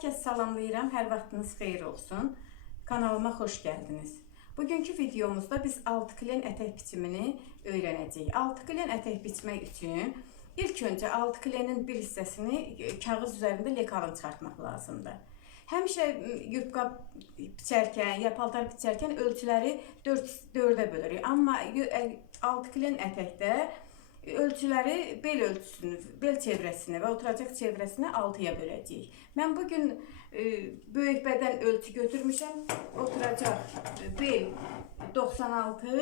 Herkes salamlayıram, hər vaxtınız xeyir olsun. Kanalıma xoş gəldiniz. Bugünkü videomuzda biz 6 klen ətək biçimini öyrənəcəyik. 6 klen ətək biçmək üçün ilk öncə 6 klenin bir hissəsini e, kağız üzərində lekalın çıxartmaq lazımdır. Həmişə m, yubka biçərkən, ya paltar biçərkən ölçüləri 4 4-ə bölürük. Amma 6 klen ətəkdə ölçüləri bel ölçüsünü, bel çevrəsini və oturacaq çevrəsini 6-ya böləcəyik. Mən bu gün e, böyük bədən ölçü götürmüşəm. Oturacaq e, bel 96,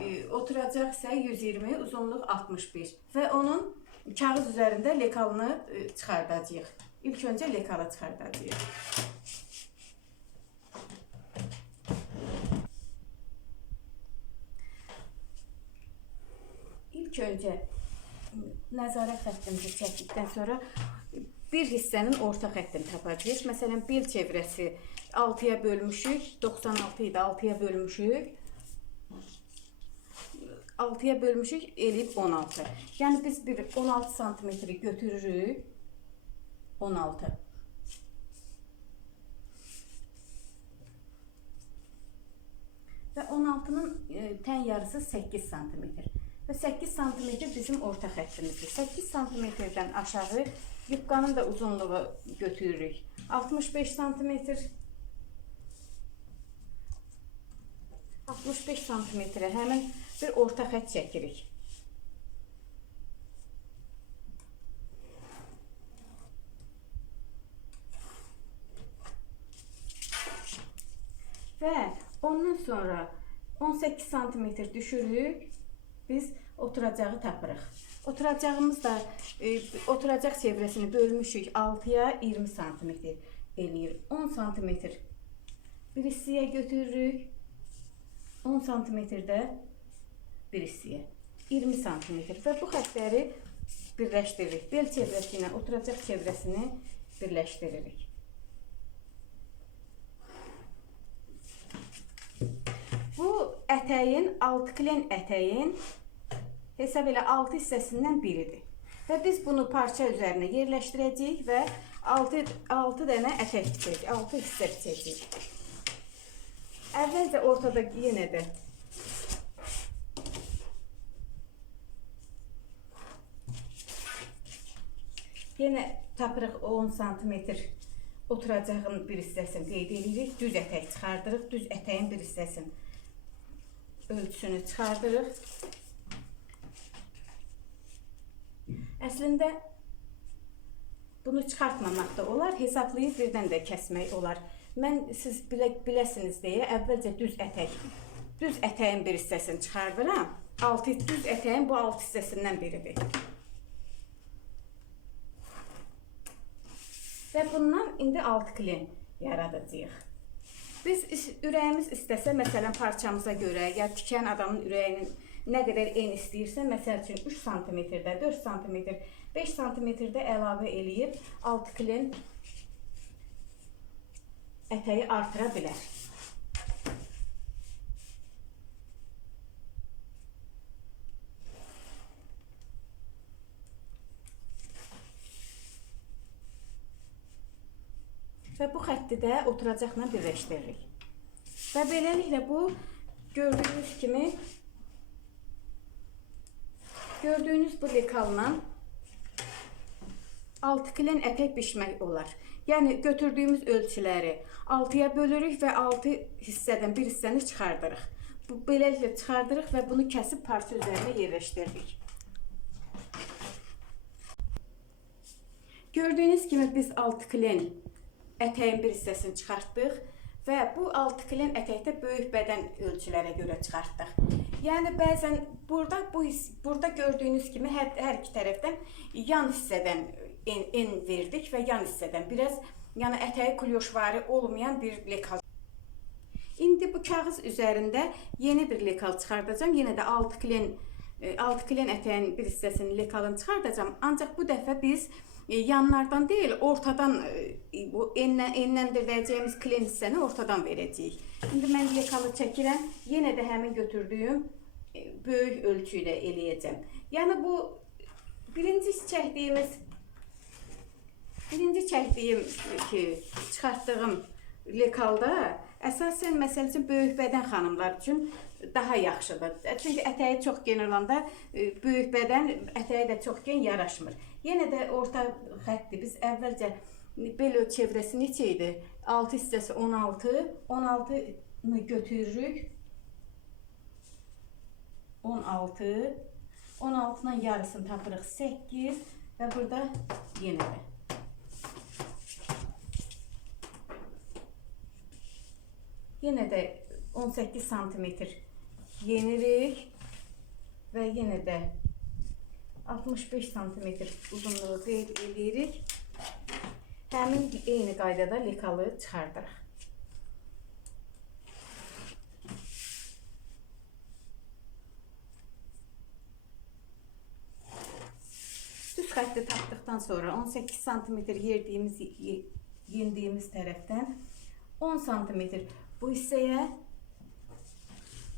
e, oturacaq isə 120, uzunluq 61 və onun kağız üzərində lekalını e, çıxardacağıq. İlk öncə lekalı çıxardacağıq. Öncə nəzarət xəttimizi çəkdikdən sonra bir hissənin orta xəttini tapacağıq. Məsələn, bel çevrəsi 6-ya bölmüşük, 96 idi 6-ya bölmüşük. 6-ya bölmüşük, eləyib 16. Yəni biz bir 16 santimetri götürürük. 16. Və 16-nın e, tən yarısı 8 santimetr. Və 8 santimetr bizim orta xəttimizdir. 8 santimetrdən aşağı yubqanın da uzunluğu götürürük. 65 santimetr 65 santimetrə həmin bir orta xətt çəkirik. Və ondan sonra 18 santimetr düşürük. Biz oturacağı tapırıq. Oturacağımız da e, oturacaq çevrəsini bölmüşük 6-ya 20 santimetr eləyir. 10 santimetr bir hissəyə götürürük. 10 santimetrdə bir hissəyə. 20 santimetr və bu xəttləri birləşdiririk. Bel çevrəsi ilə oturacaq çevrəsini birləşdiririk. Bu ətəyin, alt klen ətəyin hesab elə 6 hissəsindən biridir. Və biz bunu parça üzərinə yerləşdirəcəyik və 6 6 dənə ətək biçəcəyik, 6 hissə biçəcəyik. Əvvəlcə ortada yenə də Yenə tapırıq 10 sm oturacağın bir hissəsini qeyd edirik. Düz ətək çıxardırıq. Düz ətəyin bir hissəsini ölçüsünü çıxardırıq. Əslində bunu çıxartmamaq da olar, hesablayıb birdən də kəsmək olar. Mən siz bilə, biləsiniz deyə əvvəlcə düz ətək, düz ətəyin bir hissəsini çıxardıram. Altı düz ətəyin bu alt hissəsindən biridir. Və bundan indi alt klen yaradacağıq. Biz ürəyimiz istəsə, məsələn, parçamıza görə, ya tikən adamın ürəyinin nə qədər en istəyirsə, məsəl üçün 3 sm-də, 4 sm, 5 sm-də əlavə eləyib alt klen ətəyi artıra bilər. Və bu xətti də oturacaqla birləşdiririk. Və beləliklə bu gördüyünüz kimi gördüyünüz bu lekalla altı klen ətək biçmək olar. Yəni götürdüyümüz ölçüləri 6-ya bölürük və 6 hissədən bir hissəni çıxardırıq. Bu beləliklə çıxardırıq və bunu kəsib parça üzərinə yerləşdiririk. Gördüyünüz kimi biz 6 klen ətəyin bir hissəsini çıxartdıq və bu 6 klen ətəkdə böyük bədən ölçülərə görə çıxartdıq. Yəni bəzən burada bu hiss, burada gördüyünüz kimi hər, hər iki tərəfdən yan hissədən en, en verdik və yan hissədən biraz yəni ətəyi kulyoşvari olmayan bir lekal. İndi bu kağız üzərində yeni bir lekal çıxardacağam. Yenə də 6 klen 6 klen ətəyin bir hissəsini lekalını çıxardacağam. Ancaq bu dəfə biz e, yanlardan deyil, ortadan e, bu enlə enləndirəcəyimiz klen hissəni ortadan verəcəyik. İndi mən lekalı çəkirəm. Yenə də həmin götürdüyüm e, böyük ölçü ilə eləyəcəm. Yəni bu birinci çəkdiyimiz Birinci çəkdiyim ki, çıxartdığım lekalda əsasən məsəl üçün böyük bədən xanımlar üçün daha yaxşıdır. Çünki ətəyi çox gen olanda e, böyük bədən ətəyə də çox gen yaraşmır. Yenə də orta xətti biz əvvəlcə bel çevrəsi neçə idi? 6 hissəsi 16, 16-nı götürürük. 16 16'nın yarısını tapırıq 8 və burada yenə də. Yenə də 18 santimetr yenirik və yenə də 65 santimetr uzunluğu qeyd edirik. Həmin eyni qaydada lekalı çıxardırıq. Düz xətti tapdıqdan sonra 18 santimetr yerdiyimiz, ye- yendiyimiz tərəfdən 10 santimetr bu hissəyə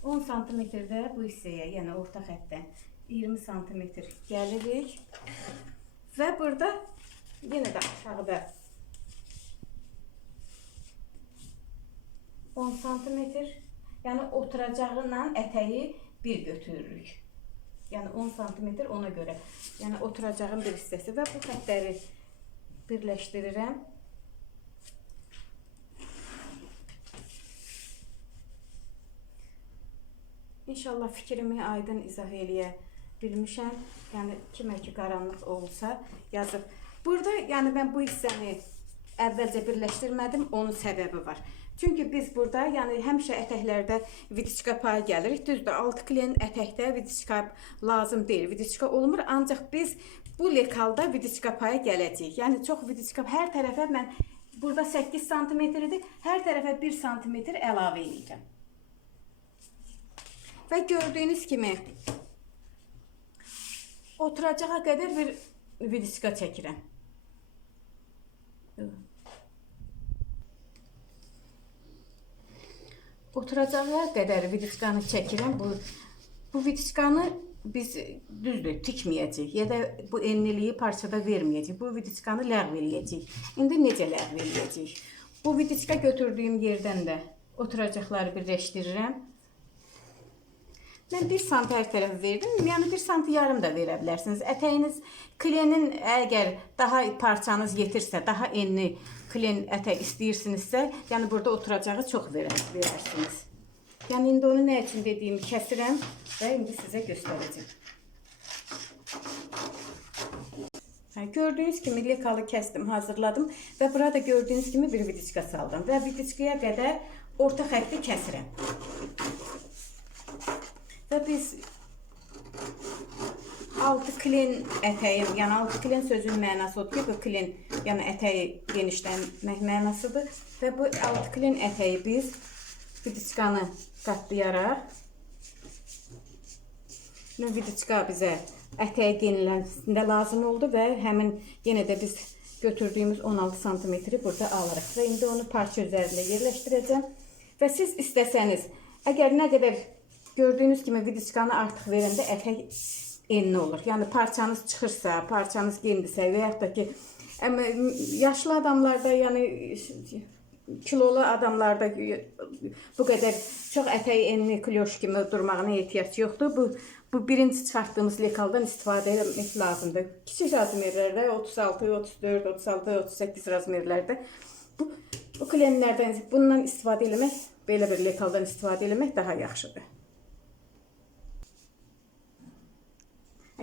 10 santimetr də bu hissəyə, yəni orta xəttdən 20 santimetr gəlirik. Və burada yenə də aşağıda 10 santimetr, yəni oturacağıyla ətəyi bir götürürük. Yəni 10 santimetr ona görə. Yəni oturacağın bir hissəsi və bu xəttləri birləşdirirəm. İnşallah fikrimi aydın izah eləyə bilmişəm. Yəni kimə ki qaranlıq olsa yazıb. Burada yəni mən bu hissəni əvvəlcə birləşdirmədim, onun səbəbi var. Çünki biz burada, yəni həmişə ətəklərdə vidiçka payı gəlirik. Düzdür, 6 klien ətəkdə vidiçka lazım deyil. Vidiçka olmur, ancaq biz bu lekalda vidiçka payı gələcək. Yəni çox vidiçka hər tərəfə mən burada 8 sm idi, hər tərəfə 1 sm əlavə edəcəm. Və gördüyünüz kimi oturacağa qədər bir vidiska çəkirəm. Oturacağa qədər vidiskanı çəkirəm. Bu bu vidiskanı biz düzdür tikməyəcəyik ya da bu enliliyi parçada verməyəcəyik. Bu vidiskanı ləğv eləyəcəyik. İndi necə ləğv eləyəcəyik? Bu vidiska götürdüyüm yerdən də oturacaqları birləşdirirəm. Mən 1 sant hər tərəf verdim. Yəni 1 sant yarım da verə bilərsiniz. Ətəyiniz klenin əgər daha parçanız yetirsə, daha enli klen ətək istəyirsinizsə, yəni burada oturacağı çox verə, verərsiniz. Yəni indi onu nə üçün dediyimi kəsirəm və indi sizə göstərəcəm. Hə, gördüyünüz kimi lekalı kəsdim, hazırladım və burada gördüyünüz kimi bir vidiçka saldım və vidiçkaya qədər orta xətti kəsirəm. Və biz 6 klen ətəyim, yəni 6 klen sözün mənası odur ki, bu klen, yəni ətəyi genişlənmək mənasıdır və bu 6 klen ətəyi biz vidiçkanı qatlayaraq Bu vidiçka bizə ətəyi genişlənməsində lazım oldu və həmin yenə də biz götürdüyümüz 16 santimetri burada alırıq və indi onu parça üzərində yerləşdirəcəm. Və siz istəsəniz, əgər nə qədər gördüyünüz kimi vidiçkanı artıq verəndə ətək enli olur. Yəni parçanız çıxırsa, parçanız gendirsə və yaxud da ki, yaşlı adamlarda, yəni kilolu adamlarda bu qədər çox ətəyi enli kloş kimi durmağına ehtiyac yoxdur. Bu bu birinci çıxartdığımız lekaldan istifadə etmək lazımdır. Kiçik razmerlərdə 36, 34, 36, 38 razmerlərdə bu bu klemlərdən bundan istifadə etmək, belə bir lekaldan istifadə etmək daha yaxşıdır.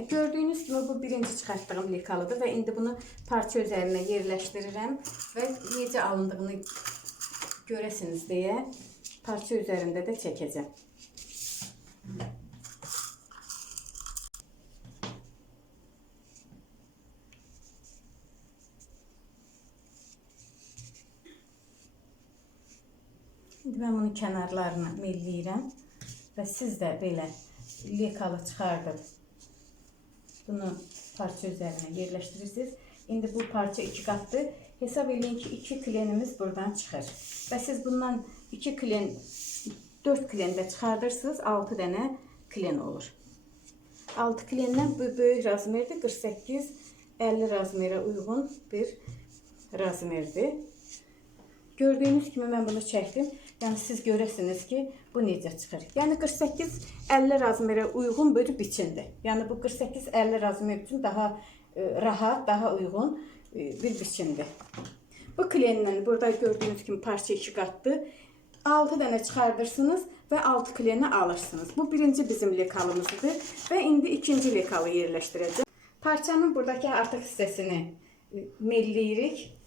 Gördüyünüz kimi bu birinci çıxartdığım lekalıdır və indi bunu parça üzərinə yerləşdirirəm və necə alındığını görəsiniz deyə parça üzərində də çəkəcəm. İndi mən bunun kənarlarını milləyirəm və siz də belə lekalı çıxardıb bunu parça üzerine yerleştirirsiniz. İndi bu parça iki katlı. Hesap edin ki iki klenimiz buradan çıxır. Və siz bundan iki klen, dört klen də çıxardırsınız. Altı dənə klen olur. Altı klenden bu böyük razmerdə 48 50 razmerə uyğun bir razmerdir. Gördüyünüz kimi mən bunu çəkdim. Yəni siz görəsiniz ki, bu necə çıxır. Yəni 48-50 razmerə uyğun bir biçimdir. Yəni bu 48-50 razmer üçün daha e, rahat, daha uyğun e, bir biçimdir. Bu klenlə burada gördüyünüz kimi parça iki qatdır. 6 dənə çıxardırsınız və 6 kleni alırsınız. Bu birinci bizim lekalımızdır və indi ikinci lekalı yerləşdirəcəm. Parçanın buradakı artıq hissəsini e, melləyirik.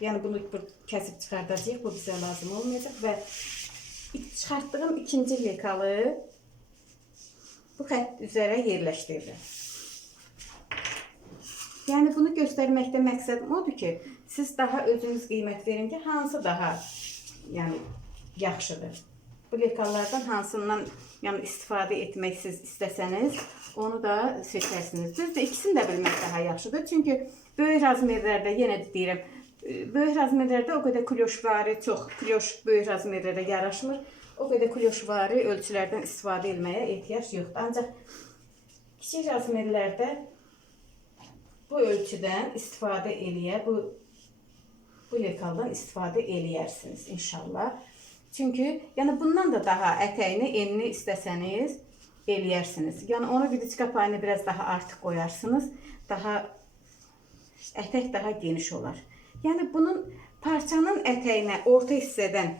Yəni bunu kəsib çıxardacağıq. Bu bizə lazım olmayacaq və ilk çıxartdığım ikinci lekalı bu xətt üzərə yerləşdirirəm. Yəni bunu göstərməkdə məqsədim odur ki, siz daha özünüz qiymət verin ki, hansı daha yəni yaxşıdır. Bu lekallardan hansından yəni istifadə etmək siz istəsəniz, onu da seçərsiniz. Düzdür, ikisini də bilmək daha yaxşıdır. Çünki böyük razmerlərdə yenə deyirəm, böyük razmerlərdə o qədər klyoşvari çox, klyoş böyük razmerlərə yaraşmır. O qədər klyoşvari ölçülərdən istifadə etməyə ehtiyac yoxdur. Ancaq kiçik razmerlərdə bu ölçüdən istifadə eləyə, bu bu lekaldan istifadə eləyərsiniz inşallah. Çünki yəni bundan da daha ətəyini, enini istəsəniz eləyərsiniz. Yəni onu vidiçka payını biraz daha artıq qoyarsınız. Daha ətək daha geniş olar. Yəni bunun parçanın ətəyinə orta hissədən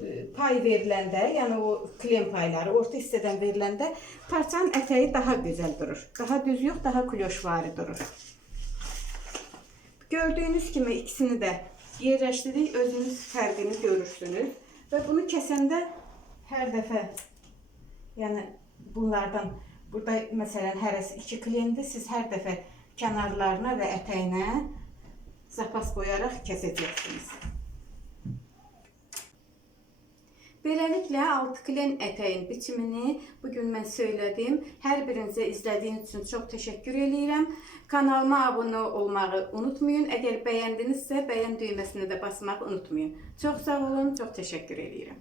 e, pay veriləndə, yəni o klem payları orta hissədən veriləndə parçanın ətəyi daha gözəl durur. Daha düz yox, daha klyoşvari durur. Gördüyünüz kimi ikisini də yerləşdirdik, özünüz fərqini görürsünüz və bunu kəsəndə hər dəfə yəni bunlardan burada məsələn hərəsi 2 klientdir, siz hər dəfə kənarlarına və ətəyinə zapas qoyaraq kəsəcəksiniz. Beləliklə 6 klen ətəyin biçimini bu gün mən söylədim. Hər birinizə izlədiyiniz üçün çox təşəkkür eləyirəm. Kanalıma abunə olmağı unutmayın. Əgər bəyəndinizsə, bəyən düyməsini də basmağı unutmayın. Çox sağ olun, çox təşəkkür eləyirəm.